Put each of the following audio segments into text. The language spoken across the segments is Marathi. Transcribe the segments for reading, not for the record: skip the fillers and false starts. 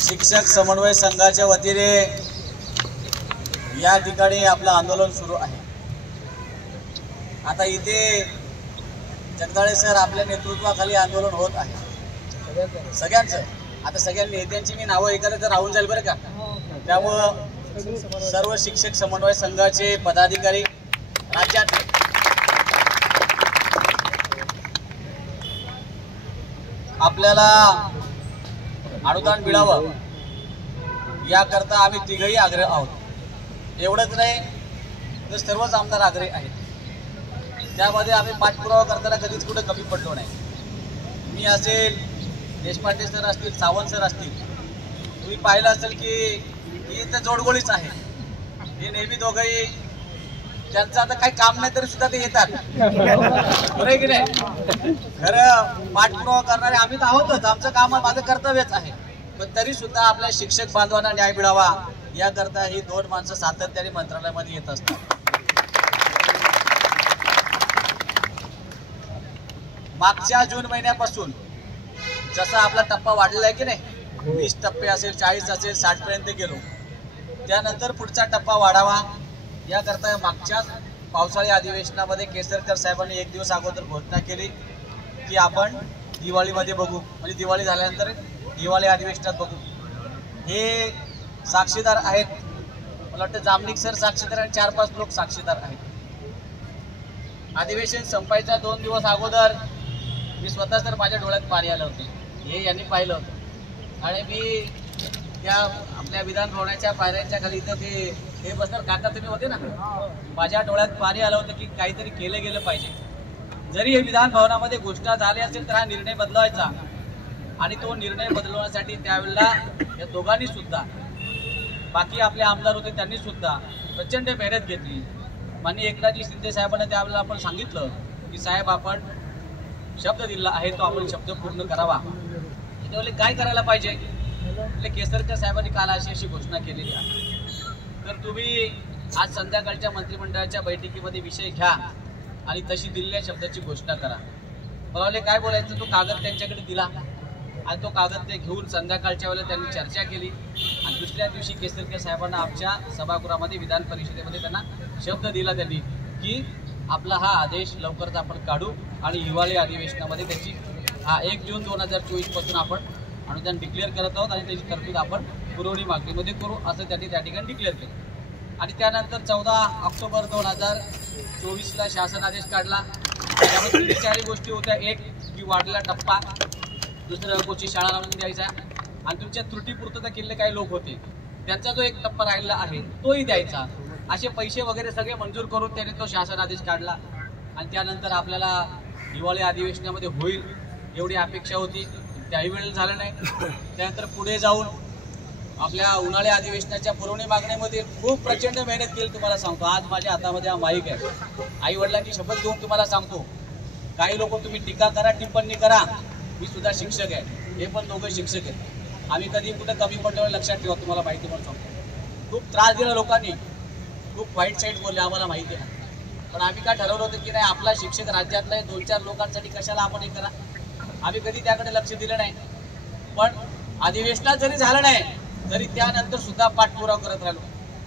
शिक्षक समन्वय संघाच्या वतीने या ठिकाणी आपलं आंदोलन सुरू आहे। आता इथे जगदाळे सर आपल्या नेतृत्वाखाली आंदोलन होत आहे सगळ्यांचं। आता सगळ्या नेत्यांची मी नावं एकत्र तर राहून जाईल बरं का। त्यामुळे सर्व शिक्षक समन्वय संघाचे पदाधिकारी राज्यात आपल्याला अनुदान मिळावं याकरता आम्ही तिघही आग्रह आहोत। एवढंच नाही तर सर्वच आमदार आग्रही आहेत। त्यामध्ये आम्ही पाठपुरावा करताना कधीच कुठे कमी पडलो नाही। मी असेल, देशपांडे सर असतील, सावंत सर असतील, तुम्ही पाहिलं असेल की ही तर जोडगोळीच आहे। हे नेहमी दोघंही त्यांचं आता काही काम नाही तरी सुद्धा ते येतात, बरोबर की नाही? खरं पाठपुरावा करणारे आम्ही तर आहोतच, आमचं काम माझं कर्तव्यच आहे। पण तरी सुद्धा आपल्या शिक्षक बांधवांना न्याय मिळावा याकरता ही दोन माणसं सातत्याने मंत्रालयामध्ये येत असतात। मागच्या जून महिन्यापासून जसा आपला टप्पा वाढलेला आहे की नाही, 20 टप्पे असेल, 40 असेल, 60 पर्यंत गेलो। त्यानंतर पुढचा टप्पा वाढावा याकरता मागच्या पावसाळी अधिवेशनामध्ये केसरकर साहेबांनी एक दिवस अगोदर घोषणा केली की आपण दिवाळीमध्ये बघू, म्हणजे दिवाळी झाल्यानंतर हिवाळी अधिवेशनात बघू। हे साक्षीदार आहेत, मला वाटतं जामनिक सर साक्षीदार आणि 4-5 लोक साक्षीदार आहेत। अधिवेशन संपायच्या 2 दिवस अगोदर मी स्वतः तर माझ्या डोळ्यात पाणी आलं होतं, हे यांनी पाहिलं होतं। आणि मी त्या आपल्या विधान भवनाच्या पायऱ्यांच्या खाली इथं ते हे बसणार काका तुम्ही होते ना, माझ्या डोळ्यात पाणी आलं होतं की काहीतरी केलं गेलं पाहिजे। जरी हे विधान भवनामध्ये घोषणा झाली असेल तर हा निर्णय बदलवायचा, आणि तो निर्णय बदलवण्यासाठी त्यावेळेला या दोघांनी सुद्धा, बाकी आपले आमदार होते त्यांनी सुद्धा प्रचंड मेहनत घेतली। माननीय एकनाथजी शिंदे साहेबांना त्यावेळेला आपण सांगितलं की साहेब आपण शब्द दिला आहे तो आपण शब्द पूर्ण करावा। त्यावेळी काय करायला पाहिजे, म्हणजे केसरकर साहेबांनी काल अशी घोषणा केलेली आहे। तर तुम्ही आज संध्याकाळच्या मंत्रिमंडळाच्या बैठकीमध्ये विषय घ्या आणि तशी दिलेल्या शब्दाची घोषणा करा। मला काय बोलायचं, तो कागद त्यांच्याकडे दिला आणि तो कागद ते घेऊन संध्याकाळच्या वेळेला त्यांनी चर्चा केली आणि दुसऱ्या दिवशी केसरकर साहेबांना आमच्या सभागृहामध्ये विधान परिषदेमध्ये त्यांना शब्द दिला त्यांनी की आपला हा आदेश लवकरच आपण काढू आणि हिवाळी अधिवेशनामध्ये त्याची 1 जून 2024 पासून आपण अनुदान डिक्लेअर करत आहोत आणि त्याची तरतूद आपण पुरवणी मागणीमध्ये करू असं त्यांनी त्या ठिकाणी डिक्लेअर केलं। आणि त्यानंतर 14 ऑक्टोबर 2024ला शासन आदेश काढला। त्यामध्ये 4 गोष्टी होत्या, एक की वाढलेला टप्पा, दुसरं कोची शाळा लावून द्यायचा आणि तुमच्या त्रुटीपूर्तता केलेले काही लोक होते त्यांचा जो एक टप्पा राहिलेला आहे तोही द्यायचा। असे पैसे वगैरे सगळे मंजूर करून त्याने तो शासन आदेश काढला आणि त्यानंतर आपल्याला हिवाळी अधिवेशनामध्ये होईल एवढी अपेक्षा होती, त्याही वेळेला झालं नाही। त्यानंतर पुढे जाऊन आपल्या उन्हाळी अधिवेशनाच्या पुरवणी मागणीमध्ये खूप प्रचंड मेहनत केली। तुम्हाला सांगतो, आज माझ्या हातामध्ये हा माईक आहे, आई वडिलांची शपथ घेऊन तुम्हाला सांगतो, काही लोक तुम्ही टीका करा, टिप्पणी करा, मी सुद्धा शिक्षक आहे, हे पण दोघं शिक्षक आहेत। आम्ही कधी कुठं कमी पडल्यावर लक्षात ठेवा, तुम्हाला माहिती म्हणून सांगतो। खूप त्रास दिला लोकांनी, खूप वाईट साईड बोलले, आम्हाला माहिती आहे। पण आम्ही काय ठरवलं होतं की नाही, आपला शिक्षक राज्यातला 2-4 लोकांसाठी कशाला आपण हे करा, आम्ही कधी त्याकडे लक्ष दिलं नाही। पण अधिवेशनात जरी झालं नाही तरी त्यानंतर सुद्धा पाठपुरावा करत राहिलो।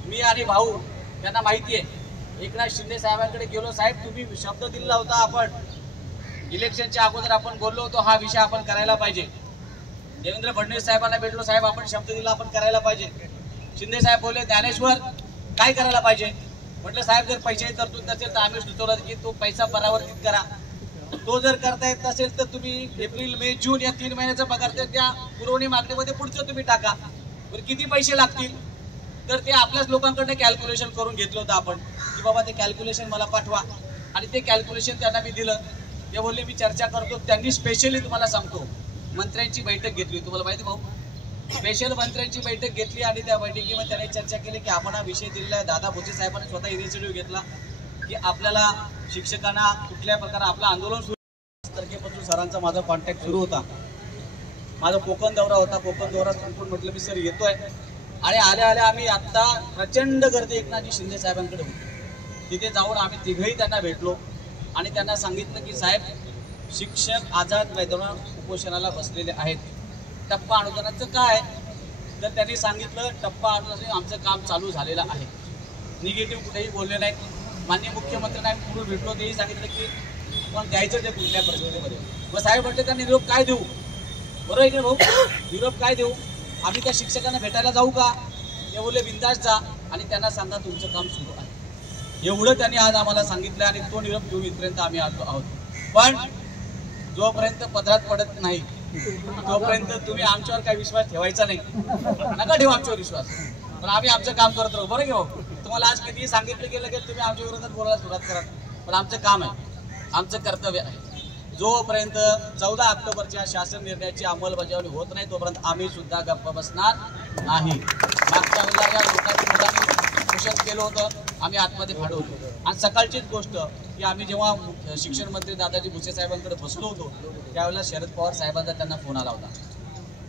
मी आणि भाऊ, त्यांना माहिती आहे, एकनाथ शिंदे साहेबांकडे गेलो, साहेब तुम्ही शब्द दिला होता, आपण इलेक्शनच्या अगोदर आपण बोललो होतो हा विषय आपण करायला पाहिजे। देवेंद्र फडणवीस साहेबांना भेटलो, साहेब आपण शब्द दिला आपण करायला पाहिजे। शिंदे साहेब बोलले ज्ञानेश्वर काय करायला पाहिजे, म्हटलं साहेब जर पैशाची तरतूद नसेल तर आम्ही सुचवलं की तो पैसा परावर्तित करा, तो जर करता येत नसेल तर तुम्ही एप्रिल, मे, जून या 3 महिन्याचा पगार त्या पुरवणी मागणीमध्ये पुढचं तुम्ही टाका। बरं किती पैसे लागतील, तर ते आपल्याच लोकांकडनं कॅल्क्युलेशन करून घेतलं होतं आपण की बाबा ते कॅल्क्युलेशन मला पाठवा, आणि ते कॅल्क्युलेशन त्यांना मी दिलं। ते बोलले मी चर्चा करतो। त्यांनी स्पेशली तुम्हाला सांगतो मंत्र्यांची बैठक घेतली, तुम्हाला माहिती भाऊ, स्पेशल मंत्र्यांची बैठक घेतली आणि त्या बैठकीमध्ये त्यांनी चर्चा केली की आपण हा विषय दिलेला आहे। दादा भुसे साहेबांनी स्वतः इनिशिएटिव्ह घेतला की आपल्याला शिक्षकांना कुठल्या प्रकारे आपलं आंदोलन सुरू, तारखेपासून सरांचा माझा कॉन्टॅक्ट सुरू होता। माझा कोकण दौरा होता, कोकण दौरा संपूर्ण म्हटलं मी सर येतोय, आणि आल्या आल्या आम्ही आत्ता प्रचंड गर्दी एकनाथजी शिंदे साहेबांकडे होती। तिथे जाऊन आम्ही तिघही त्यांना भेटलो आणि त्यांना सांगितलं की साहेब शिक्षक आझाद मैदानावर उपोषणाला बसलेले आहेत. टप्पा अनुदानाचं काय तर त्यांनी सांगितलं टप्पा अनुदानाचं आमचं काम चालू झालेलं आहे. निगेटिव्ह कुठेही बोलले नाहीत. माननीय मुख्यमंत्र्यांना पुढे भेटलो तेही सांगितलं की पण द्यायचं ते कुठल्या परिस्थितीमध्ये. मग साहेब म्हटले त्यांनी निरोप काय देऊ, बरोबर आहे की भाऊ, निरोप काय देऊ, आम्ही त्या शिक्षकांना भेटायला जाऊ का, ते बोलले बिंदास जा आणि त्यांना सांगा तुमचं काम सुरू आहे. एवढं त्यांनी आज आम्हाला सांगितलं आणि तो निरोप घेऊन इथपर्यंत आम्ही आलो आहोत. पण जोपर्यंत पदरात पडत नाही तोपर्यंत तुम्ही आमच्यावर काही विश्वास ठेवायचा नाही. नका ठेवू आमच्यावर विश्वास, पण आम्ही आमचं काम करत राहू. बरं घेऊ, तुम्हाला आज कितीही सांगितलं गेलं की तुम्ही आमच्या विरोधात बोलायला सुरुवात करा, पण आमचं काम आहे, आमचं कर्तव्य आहे. जोपर्यंत 14 ऑक्टोबरच्या शासन निर्णयाची अंमलबजावणी होत नाही तोपर्यंत आम्ही सुद्धा गप्प बसणार नाही. मागच्या वेळेला या लोकांनी मुलांनी उपोषण केलं होतं, आम्ही आतमध्ये फाडवलं. आणि सकाळचीच गोष्ट की आम्ही जेव्हा शिक्षण मंत्री दादाजी भुसे साहेबांकडे बसलो होतो त्यावेळेला शरद पवार साहेबांचा त्यांना फोन आला होता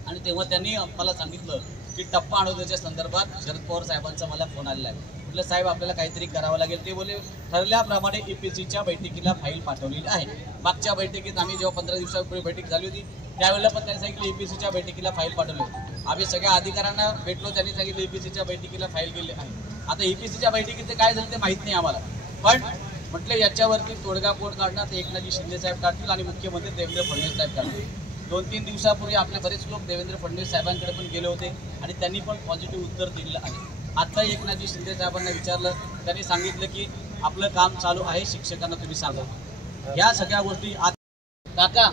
आणि तेव्हा त्यांनी मला सांगितलं की टप्पा अनुदानाच्या संदर्भात शरद पवार साहेबांचा मला फोन आलेला आहे. म्हटलं साहेब आपल्याला काहीतरी करावं लागेल. ते बोले ठरल्याप्रमाणे EPCच्या बैठकीला फाईल पाठवलेली आहे. मागच्या बैठकीत आम्ही जेव्हा 15 दिवसापूर्वी बैठक झाली होती त्यावेळेला पण त्यांनी सांगितलं EPCच्या बैठकीला फाईल पाठवली होती. आम्ही सगळ्या अधिकाऱ्यांना भेटलो, त्यांनी सांगितलं EPCच्या बैठकीला फाईल गेली आहे. आता EPCच्या बैठकीत काय झालं ते माहीत नाही आम्हाला, पण म्हटलं याच्यावरती तोडगा कोण काढणार ते एकनाथजी शिंदे साहेब काढतील आणि मुख्यमंत्री देवेंद्र फडणवीस साहेब काढतील. 2-3 दिवसापूर्वी आपले बरेच लोक देवेंद्र फडणवीस साहेबांकडे पण गेले होते आणि त्यांनी पण पॉझिटिव्ह उत्तर दिलेलं आहे. आता एकनाथजी शिंदे साहेबांना विचारलं, त्यांनी सांगितलं की आपलं काम चालू आहे, शिक्षकांना तुम्ही सांगा. या सगळ्या गोष्टी काका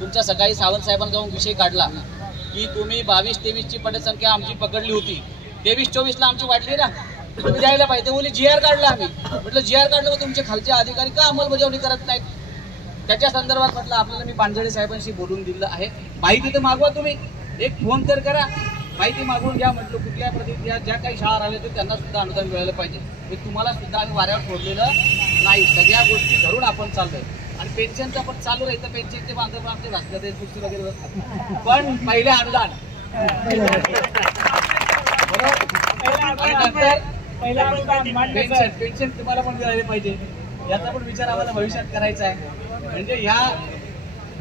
तुमच्या सकाळी सावंत साहेबांना जाऊन विषय काढला की तुम्ही 22-23ची पटसंख्या आमची पकडली होती, 23-24ला आमची वाढली ना, तुम्ही द्यायला पाहिजे. बोली GR काढला आम्ही. म्हटलं GR काढलं तर तुमचे खालचे अधिकारी का अंमलबजावणी करत नाहीत. त्याच्या संदर्भात म्हटलं आपल्याला मी पांजळे साहेबांशी बोलून दिलं आहे. माहिती तर मागवा, तुम्ही एक फोन तर करा, माहिती मागवून घ्या. म्हटलं कुठल्या प्रतिक्रिया ज्या काही शाळा राहिल्या ते त्यांना सुद्धा अनुदान मिळालं पाहिजे. हे तुम्हाला सुद्धा आम्ही वाऱ्यावर सोडलेलं नाही. सगळ्या गोष्टी धरून आपण चाललोय आणि पेन्शनचं पण चालू राहील. पेन्शनचे बांधव आमचे भास्कर पुस्तक वगैरे, पण पहिले अनुदान पेन्शन तुम्हाला पण मिळाले पाहिजे. याचा पण विचार आम्हाला भविष्यात करायचा आहे. म्हणजे ह्या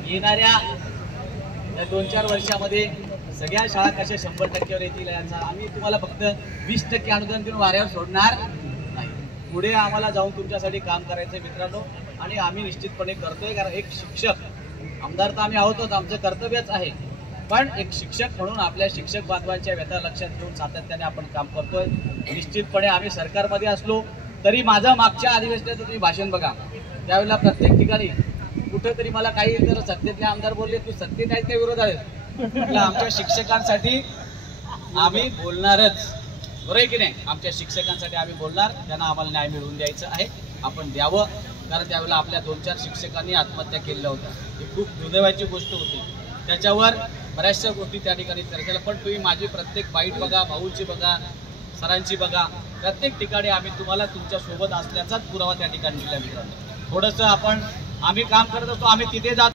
येणाऱ्या 2-4 वर्षामध्ये सगळ्या शाळा कशा 100% येतील याचा आम्ही तुम्हाला फक्त 20% अनुदान देऊन वाऱ्यावर सोडणार नाही. पुढे आम्हाला जाऊन तुमच्यासाठी काम करायचं मित्रांनो, आणि आम्ही निश्चितपणे करतोय. कारण एक शिक्षक आमदार तर आम्ही आहोतच, आमचं कर्तव्यच आहे, पण एक शिक्षक म्हणून आपल्या शिक्षक बांधवांच्या व्यथा लक्षात घेऊन सातत्याने आपण काम करतोय. निश्चितपणे आम्ही सरकारमध्ये असलो तरी माझं मागच्या अधिवेशनाचं तुम्ही भाषण बघा, त्यावेळेला प्रत्येक ठिकाणी कुठेतरी मला काही तर सत्तेतले आमदार बोलले तू सत्तेत आहेत त्या विरोधात आहेत. आमच्या शिक्षकांसाठी आम्ही बोलणारच, बरोबर आहे की नाही. आमच्या शिक्षकांसाठी आम्ही बोलणार, त्यांना आम्हाला न्याय मिळवून द्यायचं आहे, आपण द्यावं. कारण त्यावेळेला आपल्या 2-4 शिक्षकांनी आत्महत्या केल्या होत्या, ही खूप दुर्दैवाची गोष्ट होती. त्याच्यावर बऱ्याचशा गोष्टी त्या ठिकाणी चर्चेला, पण तुम्ही माझी प्रत्येक बाईट बघा, भाऊची बघा, सरांची बघा, प्रत्येक ठिकाणी आम्ही तुम्हाला तुमच्या सोबत असल्याचाच पुरावा त्या ठिकाणी दिला. मित्रांनो थोडंसं आम्ही काम करत असतो, आम्ही तिथे जातो.